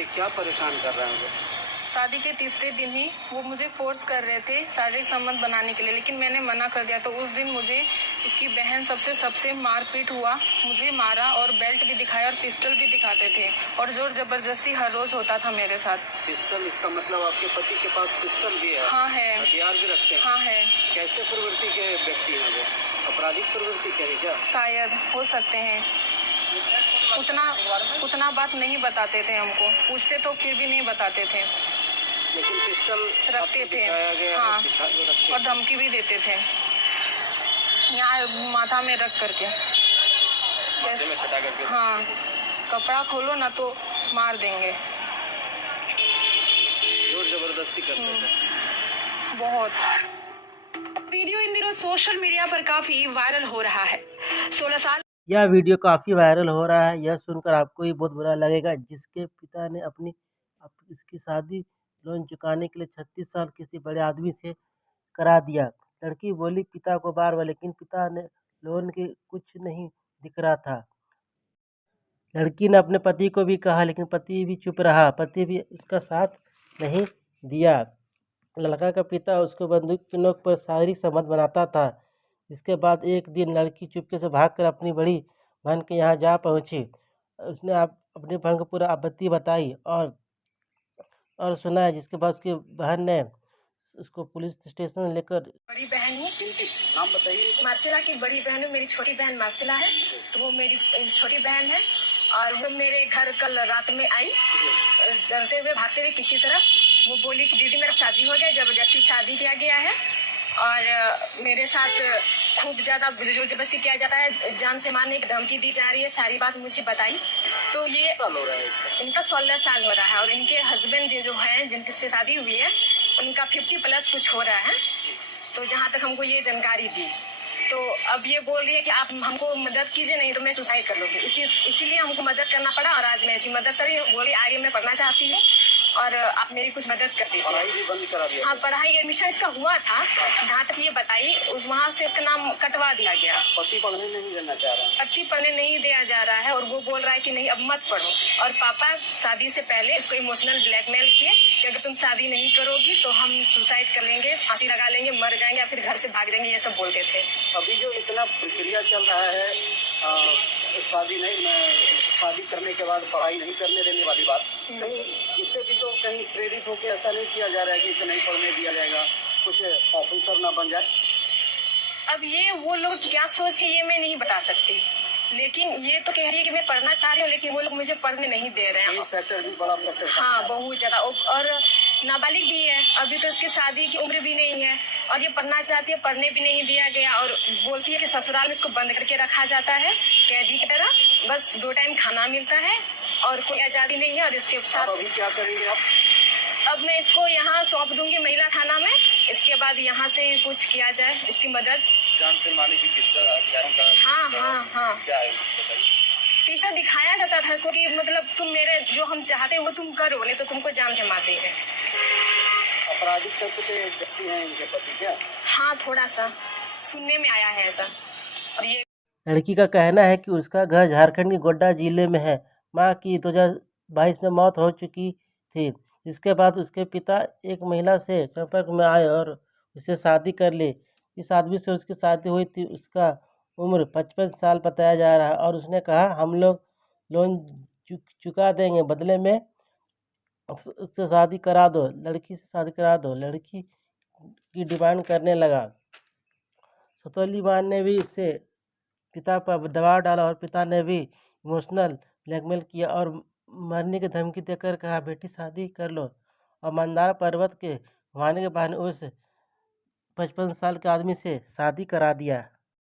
थे, क्या परेशान कर रहे हैं वो? शादी के तीसरे दिन ही वो मुझे फोर्स कर रहे थे शारीरिक संबंध बनाने के लिए, लेकिन मैंने मना कर दिया। तो उस दिन मुझे उसकी बहन सबसे मारपीट हुआ, मुझे मारा और बेल्ट भी दिखाया और पिस्टल भी दिखाते थे और जोर जबरदस्ती हर रोज होता था मेरे साथ। पिस्टल, इसका मतलब आपके पति के पास पिस्टल भी है? हाँ है। हथियार भी रखते हैं? हाँ है। कैसे प्रवृत्ति के व्यक्ति हैं वो? आपराधिक प्रवृत्ति के हैं क्या? शायद हो सकते हैं। उतना बात नहीं बताते थे हमको, पूछते तो फिर भी नहीं बताते थे, लेकिन पिस्टल रखते थे। हाँ, और धमकी भी देते थे यहाँ माथा में रख करके, माथे में सटा करके। हाँ, कपड़ा खोलो ना तो मार देंगे। जोर जबरदस्ती करते थे बहुत। वीडियो इन दिनों सोशल मीडिया पर काफी वायरल हो रहा है। 16 साल यह वीडियो काफ़ी वायरल हो रहा है। यह सुनकर आपको भी बहुत बुरा लगेगा, जिसके पिता ने इसकी शादी लोन चुकाने के लिए 36 साल किसी बड़े आदमी से करा दिया। लड़की बोली पिता को बार-बार, लेकिन पिता ने लोन के कुछ नहीं दिख रहा था। लड़की ने अपने पति को भी कहा, लेकिन पति भी चुप रहा। पति भी उसका साथ नहीं दिया। लड़का का पिता उसको बंदूक की नोक पर शारीरिक संबंध बनाता था। इसके बाद एक दिन लड़की चुपके से भागकर अपनी बड़ी बहन के यहाँ जा पहुंची। उसने अपनी बहन को पूरा आपत्ति बताई और सुनाया, जिसके बाद उसकी बहन ने उसको पुलिस स्टेशन लेकर। बड़ी बहन हूँ, नाम बताइए। मार्सिला की बड़ी बहन हूँ। मेरी छोटी बहन मार्सिला है, तो वो मेरी छोटी बहन है। और वो मेरे घर कल रात में आई, डरते हुए भागते हुए किसी तरह। वो बोली कि दीदी मेरा शादी हो गया, जबरदस्ती शादी किया गया है और मेरे साथ खूब ज़्यादा जोर जबरदस्ती किया जाता है, जान से मारने की धमकी दी जा रही है। सारी बात मुझे बताई। तो ये इनका 16 साल हो रहा है और इनके हस्बैंड जो है जिनके से शादी हुई है उनका 50+ कुछ हो रहा है। तो जहाँ तक हमको ये जानकारी दी, तो अब ये बोल रही है कि आप हमको मदद कीजिए, नहीं तो मैं सुसाइड कर लूँगी। इसीलिए हमको मदद करना पड़ा और आज मैं ऐसी मदद करी। बोली आगे मैं पढ़ना चाहती हूँ और आप मेरी कुछ मदद कर दीजिए। पढ़ाई भी बंद करा दिया? हाँ, पढ़ाई एडमिशन इसका हुआ था, जहाँ तक ये बताई वहाँ से उसका नाम कटवा दिया गया। पति पढ़ने नहीं देना चाह रहा है? पति पढ़ने नहीं दिया जा रहा है और वो बोल रहा है कि नहीं अब मत पढ़ो। और पापा शादी से पहले इसको इमोशनल ब्लैकमेल किए कि अगर तुम शादी नहीं करोगी तो हम सुसाइड कर लेंगे, फांसी लगा लेंगे, मर जाएंगे या फिर घर से भाग जाएंगे, ये सब बोलते थे। अभी जो इतना प्रक्रिया चल रहा है, शादी करने के बाद पढ़ाई नहीं करने देने वाली बात, कहीं इससे भी तो कहीं प्रेरित होकर ऐसा नहीं किया जा रहा है कि इसे नहीं पढ़ने दिया जाएगा, कुछ ऑफिसर ना बन जाए? अब ये वो लोग क्या सोच है ये मैं नहीं बता सकती, लेकिन ये तो कह रही है कि मैं पढ़ना चाह रही हूँ, लेकिन वो लोग मुझे पढ़ने नहीं दे रहे हैं। फैक्टर भी बड़ा फैक्टर। हाँ, बहुत ज्यादा। और नाबालिग भी है, अभी तो इसकी शादी की उम्र भी नहीं है और ये पढ़ना चाहती है, पढ़ने भी नहीं दिया गया। और बोलती है कि ससुराल में इसको बंद करके रखा जाता है कैदी की तरह, बस 2 टाइम खाना मिलता है और कोई आजादी नहीं है। और इसके साथ अभी क्या करेंगे आप? अब मैं इसको यहाँ सौंप दूंगी महिला थाना में, इसके बाद यहाँ से कुछ किया जाए, इसकी मदद। जान से मारने की हथियारों का? हाँ। क्या है पिछला दिखाया जाता था इसको कि मतलब तुम मेरे जो हम चाहते हैं वो तुम करो, नहीं तो तुमको जान से मार देंगे। आपराधिक तत्व के व्यक्ति हैं इनके पति क्या? हाँ, थोड़ा सा सुनने में आया है ऐसा। और ये लड़की का कहना है कि उसका घर झारखंड के गोड्डा जिले में है। मां की 2022 में मौत हो चुकी थी। इसके बाद उसके पिता एक महिला से संपर्क में आए और उससे शादी कर ली। इस आदमी से उसकी शादी हुई थी। उसका उम्र 55 साल बताया जा रहा है और उसने कहा हम लोग लोन चुका देंगे, बदले में उससे शादी करा दो, लड़की से शादी करा दो। लड़की की डिमांड करने लगा। सतोली मां ने भी इससे पिता पर दबाव डाला और पिता ने भी इमोशनल ब्लैकमेल किया और मरने की धमकी देकर कहा बेटी शादी कर लो। और मंदार पर्वत के घुमाने के बहाने उस 55 साल के आदमी से शादी करा दिया।